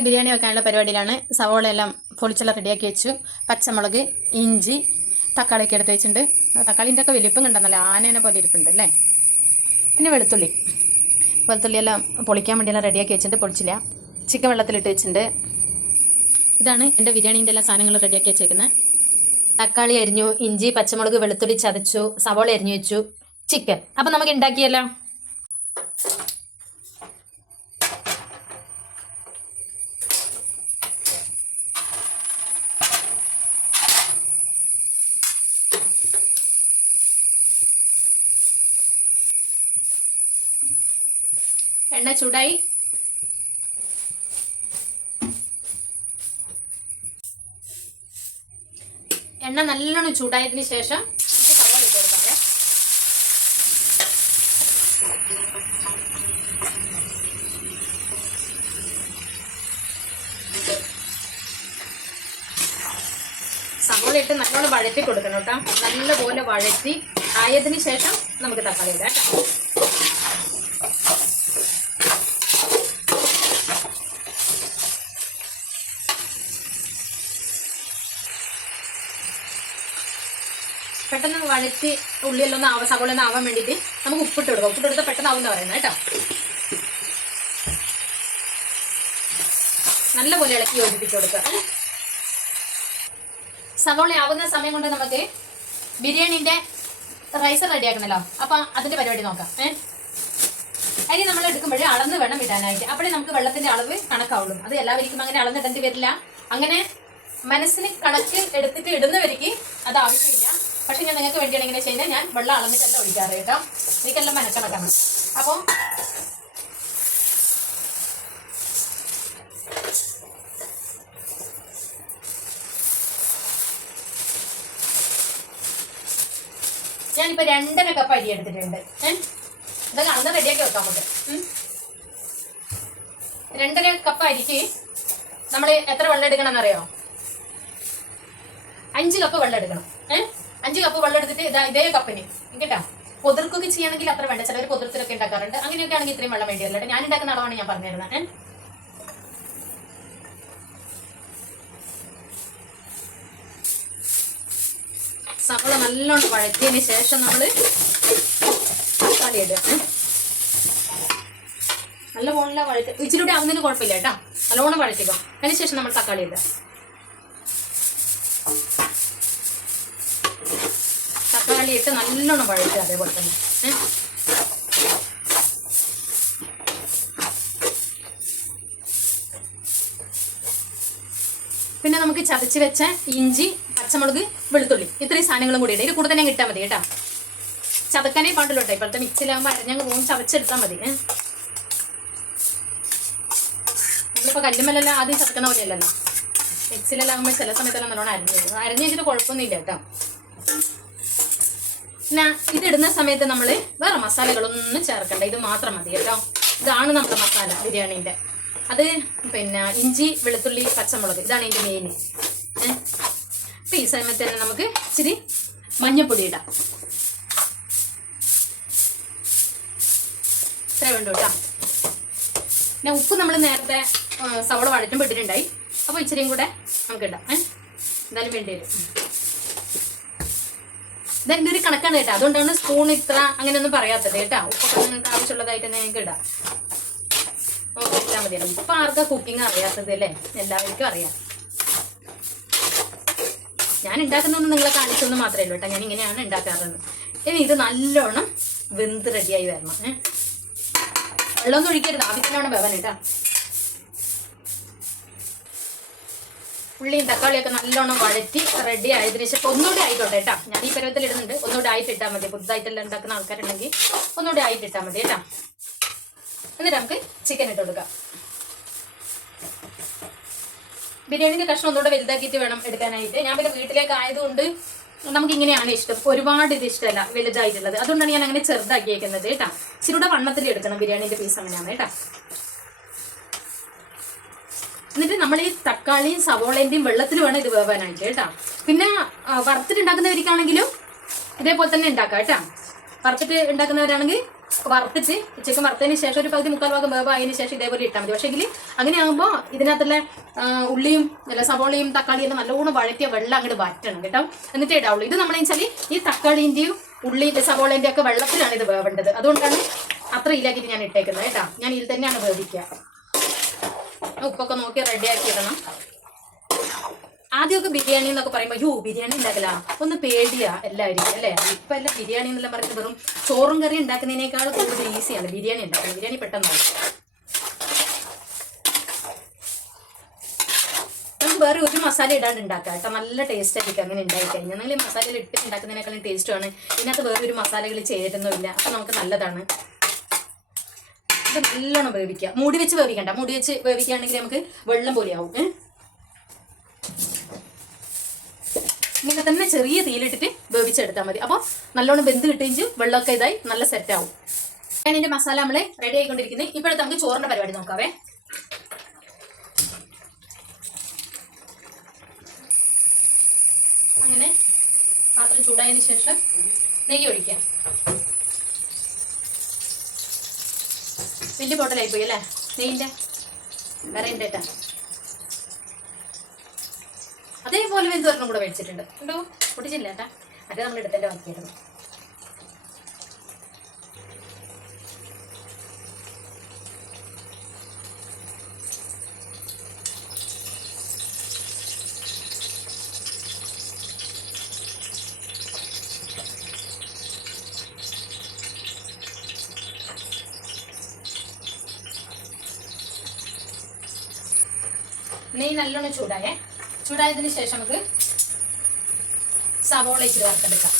ബിരിയാണി വെക്കാനുള്ള പരിപാടിയിലാണ് സവോള എല്ലാം പൊളിച്ചെല്ലാം റെഡിയാക്കി വെച്ചു. പച്ചമുളക് ഇഞ്ചി തക്കാളിയൊക്കെ എടുത്ത് വെച്ചിട്ടുണ്ട്. തക്കാളിന്റെ ഒക്കെ വലിപ്പം കണ്ടെന്നല്ല ആനേനെ പോലെ ഇരിപ്പുണ്ട് അല്ലേ? പിന്നെ വെളുത്തുള്ളി. വെളുത്തുള്ളിയെല്ലാം പൊളിക്കാൻ വേണ്ടിയെല്ലാം റെഡിയാക്കി വെച്ചിട്ടുണ്ട്. പൊളിച്ചില്ല. ചിക്കൻ വെള്ളത്തിലിട്ട് വെച്ചിട്ടുണ്ട്. ഇതാണ് എന്റെ ബിരിയാണീന്റെ എല്ലാ സാധനങ്ങളും റെഡിയാക്കി വെച്ചേക്കുന്നത്. തക്കാളി അരിഞ്ഞു ഇഞ്ചി പച്ചമുളക് വെളുത്തുള്ളി ചതച്ചു സവോള അരിഞ്ഞു വെച്ചു. ചിക്കൻ. അപ്പം നമുക്ക് ഉണ്ടാക്കിയല്ലോ. എണ്ണ ചൂടായി. എണ്ണ നല്ലോണം ചൂടായതിന് ശേഷം നമുക്ക് ഇട്ട് നല്ലോണം വഴറ്റി കൊടുക്കണം കേട്ടോ. നല്ലപോലെ വഴറ്റി ആയതിനു ശേഷം നമുക്ക് തക്കാളി ഇടാം കേട്ടോ. വഴറ്റി ഉള്ളിയെല്ലാം ഒന്ന് ആവാൻ സവോള ഒന്ന് ആവാൻ വേണ്ടിയിട്ട് നമുക്ക് ഉപ്പിട്ട് കൊടുക്കാം. ഉപ്പിട്ട് കൊടുത്താൽ പെട്ടെന്ന് ആവുന്ന പറയുന്നത് കേട്ടോ. നല്ലപോലെ ഇളക്കി യോജിപ്പിച്ച് കൊടുക്കാം സവോള ആവുന്ന സമയം കൊണ്ട് നമുക്ക് ബിരിയാണിന്റെ റൈസ് റെഡി ആക്കണല്ലോ. അപ്പൊ അതിന്റെ പരിപാടി നോക്കാം. ഏഹ് അരി നമ്മൾ എടുക്കുമ്പോഴേ അളന്ന് വേണം ഇടാനായിട്ട്. അപ്പോഴേ നമുക്ക് വെള്ളത്തിന്റെ അളവ് കണക്കാവുള്ളൂ. അത് എല്ലാവർക്കും അങ്ങനെ അളന്നിടേണ്ടി വരില്ല. അങ്ങനെ മനസ്സിന് കണക്ക് എടുത്തിട്ട് ഇടുന്നവർക്ക് അത് ആവശ്യമില്ല. പക്ഷെ ഞാൻ നിങ്ങൾക്ക് വേണ്ടിയാണ് ഇങ്ങനെ ചെയ്യുന്നത് ഞാൻ വെള്ളം അളന്നിട്ടല്ല ഒഴിക്കാറ് കേട്ടോ. എനിക്കെല്ലാം മനക്കണക്കാണ് അപ്പോൾ ഞാനിപ്പോ രണ്ടര കപ്പ് അരി എടുത്തിട്ടുണ്ട്. ഏഹ് ഇതൊക്കെ അന്ന് റെഡിയാക്കി വെക്കാം നമുക്ക്. രണ്ടര കപ്പ് അരിക്ക് നമ്മൾ എത്ര വെള്ളം എടുക്കണം എന്നറിയോ അഞ്ച് കപ്പ് വെള്ളം എടുക്കണം. ഏഹ് അഞ്ച് കപ്പ് വെള്ളം എടുത്തിട്ട് ഇതാ കപ്പിന് കേട്ടാ പൊതിർക്കൊക്കെ ചെയ്യണമെങ്കിൽ അത്ര വേണ്ട. ചിലർ പൊതിർത്തിലൊക്കെ ഉണ്ടാക്കാറുണ്ട്. അങ്ങനെയൊക്കെ ആണെങ്കിൽ ഇത്രയും വെള്ളം വേണ്ടി വരില്ല. ഞാൻ ഉണ്ടാക്കുന്ന അളവാണ് ഞാൻ പറഞ്ഞിരുന്നത് ഏഹ് സവള നല്ലോണം വഴറ്റിയതിന് ശേഷം നമ്മൾ തക്കാളി ഇടുക. നല്ല പോണില്ല വഴറ്റി ഇച്ചിരി കൂടി ആവുന്നതിന് കുഴപ്പമില്ല കേട്ടോ. നല്ലോണം വഴറ്റുക. അതിന് ശേഷം നമ്മൾ തക്കാളി ഇടുക. തക്കാളി ഇട്ട് നല്ലോണം വഴറ്റുക അതേപോലെ തന്നെ. പിന്നെ നമുക്ക് ചതച്ച് വെച്ച ഇഞ്ചി പച്ചമുളക് വെളുത്തുള്ളി ഇത്രയും സാധനങ്ങളും കൂടി ഇടും ഇത് കൂടെ തന്നെ കിട്ടാൽ മതി കേട്ടോ. ചതക്കാനേ പാടുള്ളൂ കേട്ടോ. ഇപ്പോഴത്തെ മിക്സിലാകുമ്പോൾ അരഞ്ഞങ്ങ് പോകും ചതച്ചെടുത്താൽ മതി. നമ്മളിപ്പോൾ കല്ലുമ്മലെല്ലാം ആദ്യം ചതക്കുന്ന പോലെയല്ലല്ലോ. മിക്സിലെല്ലാം ആകുമ്പോൾ ചില സമയത്തെല്ലാം നല്ലോണം അരഞ്ഞു അരഞ്ഞു വെച്ചിട്ട് കുഴപ്പമൊന്നുമില്ല കേട്ടോ. ഇതിടുന്ന സമയത്ത് നമ്മൾ വേറെ മസാലകളൊന്നും ചേർക്കണ്ട. ഇത് മാത്രം മതി കേട്ടോ. ഇതാണ് നമ്മുടെ മസാല ബിരിയാണീന്റെ അത് പിന്നെ ഇഞ്ചി വെളുത്തുള്ളി പച്ചമുളക്. ഇതാണ് ഇതിന്റെ മെയിൻ അപ്പം ഈ സമയത്ത് തന്നെ നമുക്ക് ഇച്ചിരി മഞ്ഞപ്പൊടി ഇടാം. ഇത്ര വേണ്ടു കേട്ടോ. പിന്നെ ഉപ്പ് നമ്മൾ നേരത്തെ സവള വഴറ്റുമ്പോൾ ഇട്ടിട്ടുണ്ടായി. അപ്പോൾ ഇച്ചിരിയും കൂടെ നമുക്ക് ഇടാം. എന്തായാലും വേണ്ടി വരും ഇതെന്റെ ഒരു കണക്കാണ് കേട്ടോ. അതുകൊണ്ടാണ് സ്പൂൺ ഇത്ര അങ്ങനെയൊന്നും പറയാത്തത് കേട്ടോ. ഉപ്പൊക്കെ നിങ്ങൾക്ക് ആവശ്യമുള്ളതായിട്ട് തന്നെ ഇടാം. ഓക്കെ ഇട്ടാൽ മതിയല്ലോ ഇപ്പൊ ആർക്കാ കുക്കിംഗ് അറിയാത്തത് അല്ലേ? എല്ലാവർക്കും അറിയാം. ഞാൻ ഉണ്ടാക്കുന്നൊന്നും നിങ്ങളെ കാണിച്ചൊന്നും മാത്രമേ ഉള്ളൂ കേട്ടോ. ഞാൻ ഇങ്ങനെയാണ് ഉണ്ടാക്കാറുള്ളത്. ഇനി ഇത് നല്ലോണം വെന്ത് റെഡിയായി വരണം. ഏഹ് വെള്ളമൊന്നും ഒഴിക്കരുത്. ആവശ്യത്തിനാണ് വേവൻ കേട്ടോ. ഉള്ളിയും തക്കാളിയൊക്കെ നല്ലോണം വഴറ്റി റെഡി ആയതിനു ശേഷം ഒന്നുകൂടി ആയിക്കോട്ടെ കേട്ടോ. ഞാൻ ഈ പരുവത്തിൽ ഇടുന്നുണ്ട്. ഒന്നുകൂടി ആയിട്ട് ഇട്ടാൽ മതി. പുതുതായിട്ടെല്ലാം ഉണ്ടാക്കുന്ന ആൾക്കാരുണ്ടെങ്കിൽ ഒന്നുകൂടി ആയിട്ട് ഇട്ടാൽ മതി കേട്ടോ. എന്നിട്ട് നമുക്ക് ചിക്കൻ ഇട്ട് കൊടുക്കാം. ബിരിയാണിന്റെ കഷ്ണം ഒന്നുകൂടെ വലുതാക്കിയിട്ട് വേണം എടുക്കാനായിട്ട്. ഞാൻ പിന്നെ വീട്ടിലേക്ക് ആയതുകൊണ്ട് നമുക്ക് ഇങ്ങനെയാണ് ഇഷ്ടം. ഒരുപാട് ഇത് ഇഷ്ടമല്ല വലുതായിട്ടുള്ളത്. അതുകൊണ്ടാണ് ഞാൻ അങ്ങനെ ചെറുതാക്കിയേക്കുന്നത് കേട്ടോ. ഇച്ചിരൂടെ വണ്ണത്തിൽ എടുക്കണം ബിരിയാണിന്റെ പീസ് അങ്ങനെയാണ് കേട്ടോ. എന്നിട്ട് നമ്മൾ ഈ തക്കാളിയും സവോളേന്റെയും വെള്ളത്തിൽ വേണം ഇത് വേവാനായിട്ട് കേട്ടോ. പിന്നെ വറുത്തിട്ട് ഉണ്ടാക്കുന്നവർക്കാണെങ്കിലും ഇതേപോലെ തന്നെ ഉണ്ടാക്കാം കേട്ടോ. വറുത്തിട്ട് ഉണ്ടാക്കുന്നവരാണെങ്കിൽ വറുത്തിട്ട് ചിക്കൻ വറുത്തതിന് ശേഷം ഒരു പകുതി മുക്കാൽ ഭാഗം വേവ് അതിന് ശേഷം ഇതേപോലെ ഇട്ടാൽ മതി. പക്ഷേ എങ്കിൽ അങ്ങനെ ആകുമ്പോൾ ഇതിനകത്തുള്ള ഉള്ളിയും അല്ല സവോളയും തക്കാളിയും എല്ലാം നല്ലോണം വഴറ്റിയ വെള്ളം അങ്ങോട്ട് വറ്റണം കേട്ടോ. എന്നിട്ടേ ഇടാവുള്ളൂ. ഇത് നമ്മളെന്ന് വെച്ചാൽ ഈ തക്കാളിന്റെയും ഉള്ളിന്റെ സവോളേന്റെ ഒക്കെ വെള്ളത്തിലാണ് ഇത് വേവേണ്ടത്. അതുകൊണ്ടാണ് അത്ര ഇല്ലാക്കിയിട്ട് ഞാൻ ഇട്ടേക്കുന്നത് കേട്ടോ. ഞാൻ ഇതിൽ തന്നെയാണ് വേവിക്കുക. ഉപ്പൊക്കെ നോക്കി റെഡിയാക്കി ഇടണം ആദ്യമൊക്കെ ബിരിയാണി എന്നൊക്കെ പറയുമ്പോൾ യോ ബിരിയാണി ഉണ്ടാക്കില്ല ഒന്ന് പേടിയാ എല്ലാവരും അല്ലേ? ഇപ്പൊ എല്ലാം ബിരിയാണി എന്നെല്ലാം പറയുന്നത്. വെറും ചോറും കറി ഉണ്ടാക്കുന്നതിനേക്കാൾ കൂടുതൽ ഈസിയാണ് ബിരിയാണി ഉണ്ടാക്കുന്നത് ബിരിയാണി പെട്ടെന്ന് നമുക്ക് വേറെ ഒരു മസാല ഇടാണ്ട് ഉണ്ടാക്കാം കേട്ടോ. നല്ല ടേസ്റ്റ് ആയിരിക്കും അങ്ങനെ ഉണ്ടാക്കി കഴിഞ്ഞാൽ നിങ്ങൾ ഈ മസാലയിൽ ഇട്ട് ഉണ്ടാക്കുന്നതിനേക്കാളും ടേസ്റ്റുമാണ് ഇതിനകത്ത് വേറെ ഒരു മസാലകൾ ചേരുന്നുമില്ല. അപ്പൊ നമുക്ക് നല്ലതാണ്. ഇത് നല്ലോണം വേവിക്കുക. മൂടി വെച്ച് വേവിക്കണ്ട. മൂടി വെച്ച് വേവിക്കുകയാണെങ്കിൽ നമുക്ക് വെള്ളം പോലെയാവും ഇങ്ങനെ തന്നെ ചെറിയ തീയിലിട്ടിട്ട് വേവിച്ചെടുത്താൽ മതി. അപ്പോൾ നല്ലോണം വെന്ത് കിട്ടിയിച്ച് വെള്ളമൊക്കെ ഇതായി നല്ല സെറ്റ് ആവും. ഞാൻ ഇതിന്റെ മസാല നമ്മൾ റെഡി ആയിക്കൊണ്ടിരിക്കുന്നത്. ഇപ്പോഴത്തെ നമുക്ക് ചോറിന്റെ പരിപാടി നോക്കാവേ. അങ്ങനെ പാത്രം ചൂടായതിനു ശേഷം നെയ്യ് ഒഴിക്കാം. വലിയ ബോട്ടലായി പോയി അല്ലേ? നെയ്യിന്റെ വേറെ എന്റെ ഏട്ടാ അതേപോലെ വെന്തോരണം കൂടെ മേടിച്ചിട്ടുണ്ട്. കണ്ടോ പൊട്ടിച്ചില്ല ഏട്ടാ? അത് നമ്മൾ എടുത്തേണ്ട ബാക്കിയായിരുന്നു. നെയ്യ് നല്ലോണം ചൂടായേ. ചൂടായതിന് ശേഷം നമുക്ക് സവോള ഇച്ചിരി വറുത്തെടുക്കാം.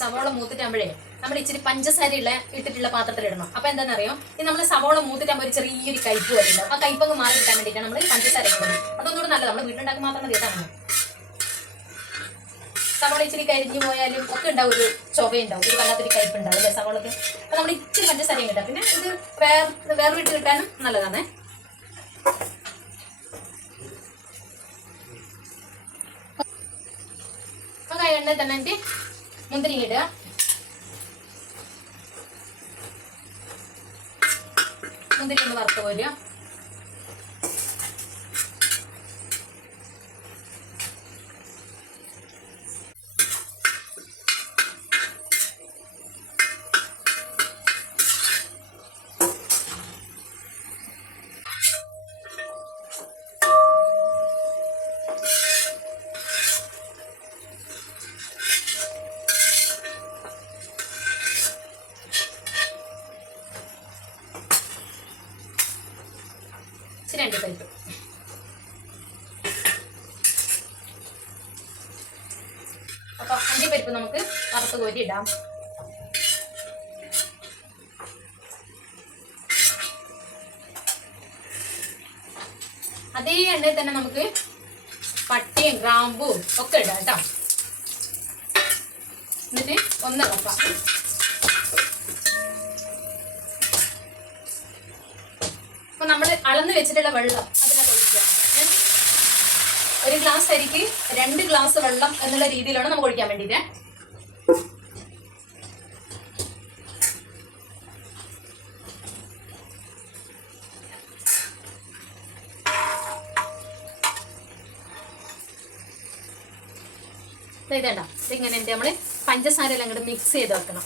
സവോള മൂത്തിട്ടാകുമ്പോഴേ നമ്മൾ ഇച്ചിരി പഞ്ചസാര ഉള്ള ഇട്ടിട്ടുള്ള പാത്രത്തിൽ ഇടണം. അപ്പൊ എന്താണെന്നറിയോ? ഇത് നമ്മൾ സവോള മൂത്തിട്ടാകുമ്പോൾ ഒരു ചെറിയൊരു കയ്പ് വരുന്നുണ്ടാവും ആ കയ്പങ്ങ് മാറി കിട്ടാൻ വേണ്ടിയിട്ടാണ് നമ്മൾ പഞ്ചസാര ഇടുന്നത് അതൊന്നുകൂടെ നല്ലത്. നമ്മൾ വീട്ടിലുണ്ടാക്കി മാത്രം മതി അതാണ് സവോള ഇച്ചിരി കരിഞ്ഞു പോയാലും ഒക്കെ ഉണ്ടാവും ഒരു ചൊവയുണ്ടാവും ഒരു വല്ലാത്തൊരു കയ്പ് ഉണ്ടാവും അല്ലേ സവോളക്ക്? അപ്പൊ നമ്മൾ ഇച്ചിരി പഞ്ചസാരയും കിട്ടാം പിന്നെ ഇത് വേർ വേറെ വീട്ടിൽ കിട്ടാനും നല്ലതാണ്. എണ്ണ തന്നെ മുന്തിരി ഇടുക. മുന്തിരി ഒന്ന് വറുത്ത് രണ്ട് പരിപ്പ്. അപ്പൊ അണ്ടിപ്പരിപ്പ് നമുക്ക് വറുത്ത് കോരി ഇടാം. അതേ എണ്ണയിൽ തന്നെ നമുക്ക് പട്ടയും ഗ്രാമ്പും ഒക്കെ ഇടാം കേട്ടോ. എന്നിട്ട് ഒന്ന് ഇളക്കാം. നമ്മൾ അളന്ന് വെച്ചിട്ടുള്ള വെള്ളം അതിനകത്ത് ഒഴിക്കുക. ഒരു ഗ്ലാസ് അരിക്ക് രണ്ട് ഗ്ലാസ് വെള്ളം എന്നുള്ള രീതിയിലാണ് നമുക്ക് ഒഴിക്കാൻ വേണ്ടിയിട്ട്. ഇങ്ങനെ ഉണ്ട് നമ്മൾ പഞ്ചസാര എല്ലാം ഇങ്ങോട്ട് മിക്സ് ചെയ്ത് വെക്കണം.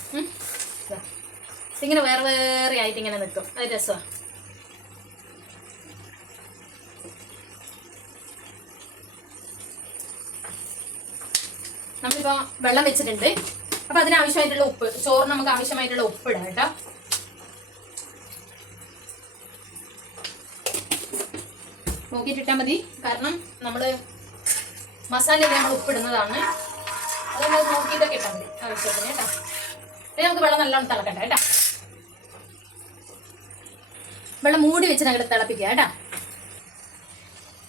ഇങ്ങനെ വേറെ വേറെ ആയിട്ട് ഇങ്ങനെ നിൽക്കും. അത് രസമാണ് നമ്മളിപ്പോ വെള്ളം വെച്ചിട്ടുണ്ട്. അപ്പൊ അതിനാവശ്യമായിട്ടുള്ള ഉപ്പ് ചോറിന് നമുക്ക് ആവശ്യമായിട്ടുള്ള ഉപ്പ് ഇടാം കേട്ടോ. നോക്കിയിട്ടിട്ടാൽ മതി. കാരണം നമ്മൾ മസാല നമ്മൾ ഉപ്പിടുന്നതാണ് അത് നമ്മൾ നോക്കിയിട്ടൊക്കെ ഇട്ടാൽ മതി ആവശ്യത്തിന് കേട്ടോ. ഇനി നമുക്ക് വെള്ളം നല്ലോണം തിളക്കട്ടെ കേട്ടോ. വെള്ളം മൂടി വെച്ചിട്ട് ഞങ്ങൾ തിളപ്പിക്കുക കേട്ടോ.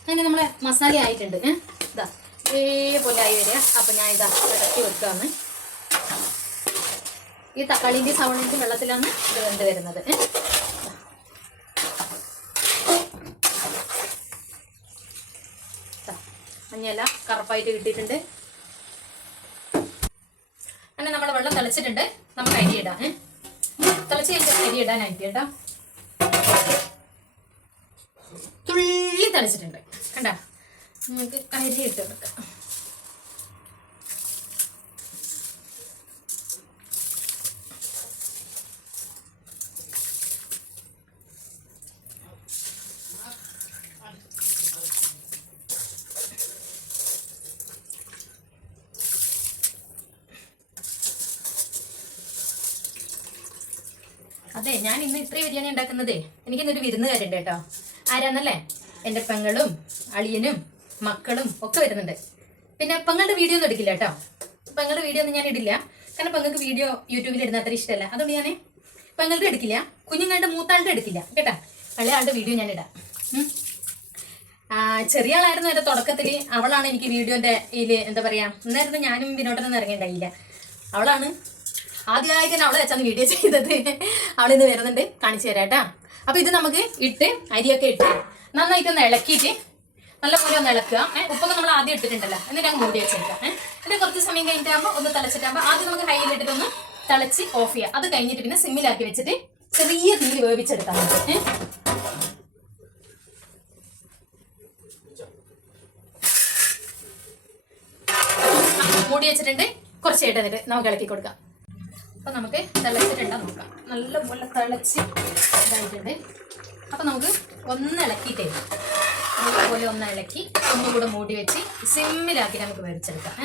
അങ്ങനെ നമ്മളെ മസാല ആയിട്ടുണ്ട്. ഏഹ് ഇതാ. ഇതേപോലെ ആയി വരിക അപ്പം ഞാൻ ഇതാ ഇടയ്ക്ക് വെക്കുകയാണ് ഈ തക്കാളിന്റെ സവണിന്റെ വെള്ളത്തിലാണ് ഇത് വെന്ത് വരുന്നത്. മഞ്ഞയില കറുപ്പായിട്ട് കിട്ടിയിട്ടുണ്ട്. അങ്ങനെ നമ്മുടെ വെള്ളം തിളച്ചിട്ടുണ്ട്. നമുക്ക് അരി ഇടാം. തിളച്ച് കഴിഞ്ഞാൽ അരി ഇടാൻ അരി ഇടാം തുള്ളി തിളച്ചിട്ടുണ്ട്. കണ്ട? നമുക്ക് അരി ഇട്ട് കൊടുക്കാം. അതെ ഞാൻ ഇന്ന് ഇത്രയും ബിരിയാണി ഉണ്ടാക്കുന്നതേ എനിക്കിന്നൊരു വിരുന്നുകാരുണ്ട് കേട്ടോ. ആരാന്നല്ലേ? എന്റെ പെങ്ങളും അളിയനും മക്കളും ഒക്കെ വരുന്നുണ്ട്. പിന്നെ പെങ്ങളുടെ വീഡിയോ ഒന്നും എടുക്കില്ല കേട്ടോ. പെങ്ങളുടെ വീഡിയോ ഒന്നും ഞാൻ ഇടില്ല. കാരണം പെങ്ങൾക്ക് വീഡിയോ യൂട്യൂബിൽ ഇടുന്ന അത്ര ഇഷ്ടമല്ല. അതുകൊണ്ട് ഞാൻ പെങ്ങളുടെ എടുക്കില്ല. കുഞ്ഞുങ്ങളുടെ മൂത്താളുടെ എടുക്കില്ല. കേട്ടാ? ആളുടെ വീഡിയോ ഞാൻ ഇടാം. ചെറിയ ആളായിരുന്നു എന്റെ തുടക്കത്തിൽ അവളാണ് എനിക്ക് വീഡിയോന്റെ ഇതിൽ എന്താ പറയാ എന്നായിരുന്നു ഞാനും വിനോദനൊന്നും ഇറങ്ങിണ്ടായില്ല. അവളാണ് ആദ്യമായി തന്നെ അവളെ വെച്ചാണ് വീഡിയോ ചെയ്തത്. അവളിന്ന് വരുന്നുണ്ട്. കാണിച്ചു തരാം കേട്ടാ. അപ്പൊ ഇത് നമുക്ക് ഇട്ട് അരിയൊക്കെ ഇട്ട് നന്നായിട്ടൊന്ന് ഇളക്കിയിട്ട് നല്ലപോലെ ഒന്ന് ഇളക്കുക. ഏഹ് ഉപ്പൊക്കെ നമ്മൾ ആദ്യം ഇട്ടിട്ടുണ്ടല്ലോ. എന്നിട്ട് അങ്ങ് മൂടി വെച്ചേക്കാം ഏഹ് എന്നിട്ട് കുറച്ച് സമയം കഴിഞ്ഞിട്ടാകുമ്പോൾ ഒന്ന് തിളച്ചിട്ടാകുമ്പോൾ ആദ്യം നമുക്ക് ഹൈയിലിട്ടിട്ടൊന്ന് തിളച്ച് ഓഫ് ചെയ്യാം. അത് കഴിഞ്ഞിട്ട് പിന്നെ സിമ്മിലാക്കി വെച്ചിട്ട് ചെറിയ തീയിൽ വേവിച്ചെടുത്താൽ മതി. മൂടി വെച്ചിട്ടുണ്ട്. കുറച്ച് ഇട്ടതിട്ട് നമുക്ക് ഇളക്കി കൊടുക്കാം. അപ്പൊ നമുക്ക് തിളച്ചിട്ടുണ്ടോ നോക്കാം. നല്ലപോലെ തിളച്ച് ഇതായിട്ടുണ്ട്. അപ്പൊ നമുക്ക് ഒന്ന് ഇളക്കിയിട്ടേ നല്ലപോലെ ഒന്ന് ഇളക്കി ഒന്നും കൂടെ മൂടി വെച്ച് സിമ്മിലാക്കി നമുക്ക് വരച്ചെടുക്കാം?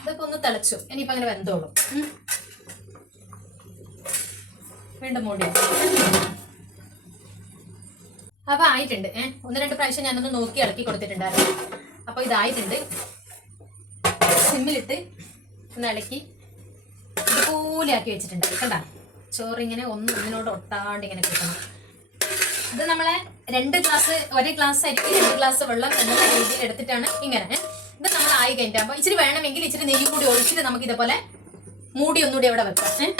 ഇതൊക്കെ ഒന്ന് തിളച്ചു. ഇനിയിപ്പോ അങ്ങനെ വെന്തോളും. വീണ്ടും മൂടി. അപ്പൊ ആയിട്ടുണ്ട്. ഏഹ് ഒന്ന് രണ്ട് പ്രാവശ്യം ഞാനൊന്ന് നോക്കി ഇളക്കി കൊടുത്തിട്ടുണ്ടായിരുന്നു. അപ്പൊ ഇതായിട്ടുണ്ട്. സിമ്മിലിട്ട് ഒന്ന് ഇളക്കി ഇതുപോലെ ആക്കി വെച്ചിട്ടുണ്ട്. കണ്ട? ചോറിങ്ങനെ ഒന്ന് ഇതിനോട് ഒട്ടാണ്ട് ഇങ്ങനെ കിട്ടണം. ഇത് നമ്മളെ രണ്ട് ഗ്ലാസ് ഒരേ ഗ്ലാസ് അരിക്ക് രണ്ട് ഗ്ലാസ് വെള്ളം എന്നുള്ള രീതിയിൽ എടുത്തിട്ടാണ് ഇങ്ങനെ. ഇത് നമ്മൾ ആയി കഴിഞ്ഞിട്ട് അപ്പൊ ഇച്ചിരി വേണമെങ്കിൽ ഇച്ചിരി നെയ്യ് കൂടി ഒഴിച്ചിട്ട് നമുക്ക് ഇതേപോലെ മൂടി ഒന്നുകൂടി അവിടെ വെക്കാം.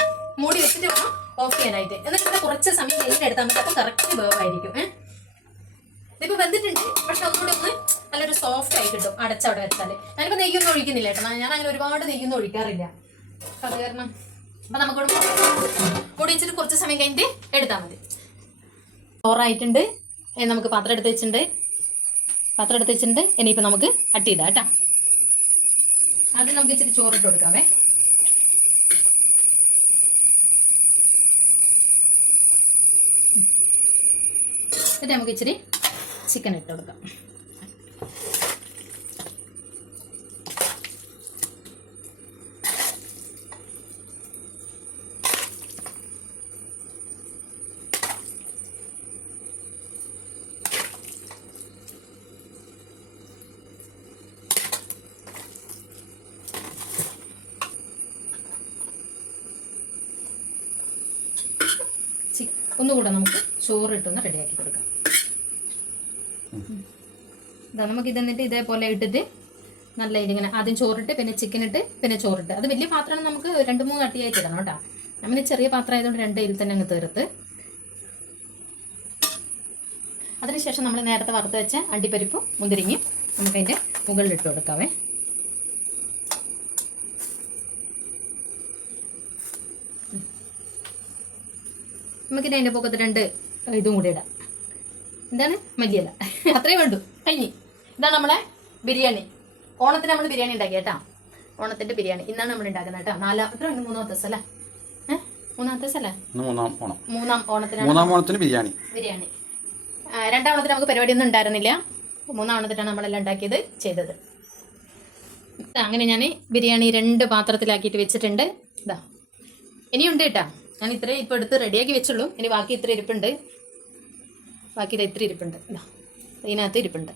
മൂടി വെച്ചിട്ട് വേണം ഓഫ് ചെയ്യാനായിട്ട്. എന്നിട്ട് ഇവിടെ കുറച്ച് സമയം കഴിഞ്ഞിട്ട് എടുത്താൽ നമുക്ക് അപ്പോൾ കറക്റ്റ് വേവായിരിക്കും ഏഹ് ഇതിപ്പോ വെന്തിട്ടുണ്ട്. പക്ഷെ ഒന്നുകൂടി ഒന്ന് നല്ലൊരു സോഫ്റ്റ് ആയി കിട്ടും. അടച്ചവിടെ വെച്ചാൽ ഞാനിപ്പോ നെയ്യൊന്നും ഒഴിക്കുന്നില്ല കേട്ടോ. ഞാൻ അങ്ങനെ ഒരുപാട് നെയ്യൊന്നും ഒഴിക്കാറില്ല. അപ്പൊ അത് കാരണം അപ്പൊ കൂടി വെച്ചിട്ട് കുറച്ച് സമയം കഴിഞ്ഞിട്ട് എടുത്താൽ മതി. ചോറായിട്ടുണ്ട്. നമുക്ക് പാത്രം എടുത്ത് വെച്ചിട്ടുണ്ട്. പാത്രം എടുത്ത് വെച്ചിട്ടുണ്ട്. ഇനിയിപ്പോൾ നമുക്ക് അട്ടിയിടാം കേട്ടോ. അത് നമുക്ക് ഇച്ചിരി ചോറിട്ട് കൊടുക്കാമേ എന്നിട്ട് നമുക്ക് ഇച്ചിരി ചിക്കൻ ഇട്ട് കൊടുക്കാം. ഒന്നുകൂടെ നമുക്ക് ചോറിട്ടൊന്ന് റെഡിയാക്കി കൊടുക്കാം. ഇതാ നമുക്ക് ഇതെന്നിട്ട് ഇതേപോലെ ഇട്ടിട്ട് നല്ല ഇതിങ്ങനെ ആദ്യം ചോറിട്ട് പിന്നെ ചിക്കൻ ഇട്ട് പിന്നെ ചോറിട്ട്. അത് വലിയ പാത്രമാണ് നമുക്ക് രണ്ട് മൂന്ന് അട്ടിയായിട്ട് ഇടണം കേട്ടോ. നമ്മൾ ചെറിയ പാത്രം ആയതുകൊണ്ട് രണ്ട് ഇതിൽ തന്നെ അങ്ങ് തീർത്ത്. അതിനുശേഷം നമ്മൾ നേരത്തെ വറുത്ത് വെച്ച അണ്ടിപ്പരിപ്പും മുന്തിരിങ്ങയും നമുക്ക് മുകളിലിട്ട് കൊടുക്കാവേ. നമുക്കിനി അതിന്റെ പൊക്കത്ത് രണ്ട് ഇതും കൂടി ഇടാം. എന്താണ്? മല്ലിയല. അത്രയും വേണ്ടു കഴിഞ്ഞ്. ഇതാണ് നമ്മളെ ബിരിയാണി. ഓണത്തിന് നമ്മൾ ബിരിയാണി ഉണ്ടാക്കി കേട്ടോ ഓണത്തിന്റെ ബിരിയാണി. ഇന്നാണ് നമ്മൾ ഉണ്ടാക്കുന്നത് കേട്ടോ നാലാം എത്ര മൂന്നാമത്തെ ദിവസം അല്ലേ? മൂന്നാമത്തെ ദിവസം അല്ലേ? മൂന്നാം ഓണം. മൂന്നാം ഓണത്തിന് മൂന്നാം ഓണത്തിന് ബിരിയാണി. ബിരിയാണി. രണ്ടാമത്തെ രണ്ടാം ഓണത്തിന് നമുക്ക് പരിപാടിയൊന്നും ഉണ്ടായിരുന്നില്ല. മൂന്നാം ഓണത്തിനാണ് നമ്മളെല്ലാം ഉണ്ടാക്കിയത് ചെയ്തത്. അങ്ങനെ ഞാൻ ബിരിയാണി രണ്ട് പാത്രത്തിലാക്കിയിട്ട് വെച്ചിട്ടുണ്ട്. ഇതാ ഇനിയുണ്ട് കേട്ടാ ഞാൻ ഇത്രയും ഇപ്പോൾ എടുത്ത് റെഡിയാക്കി വെച്ചുള്ളൂ. ഇനി ബാക്കി ഇത്ര ഇരിപ്പുണ്ട്. ബാക്കി ഇത് ഇത്ര ഇരിപ്പുണ്ട്. ഇതാ ഇതിനകത്ത് ഇരിപ്പുണ്ട്.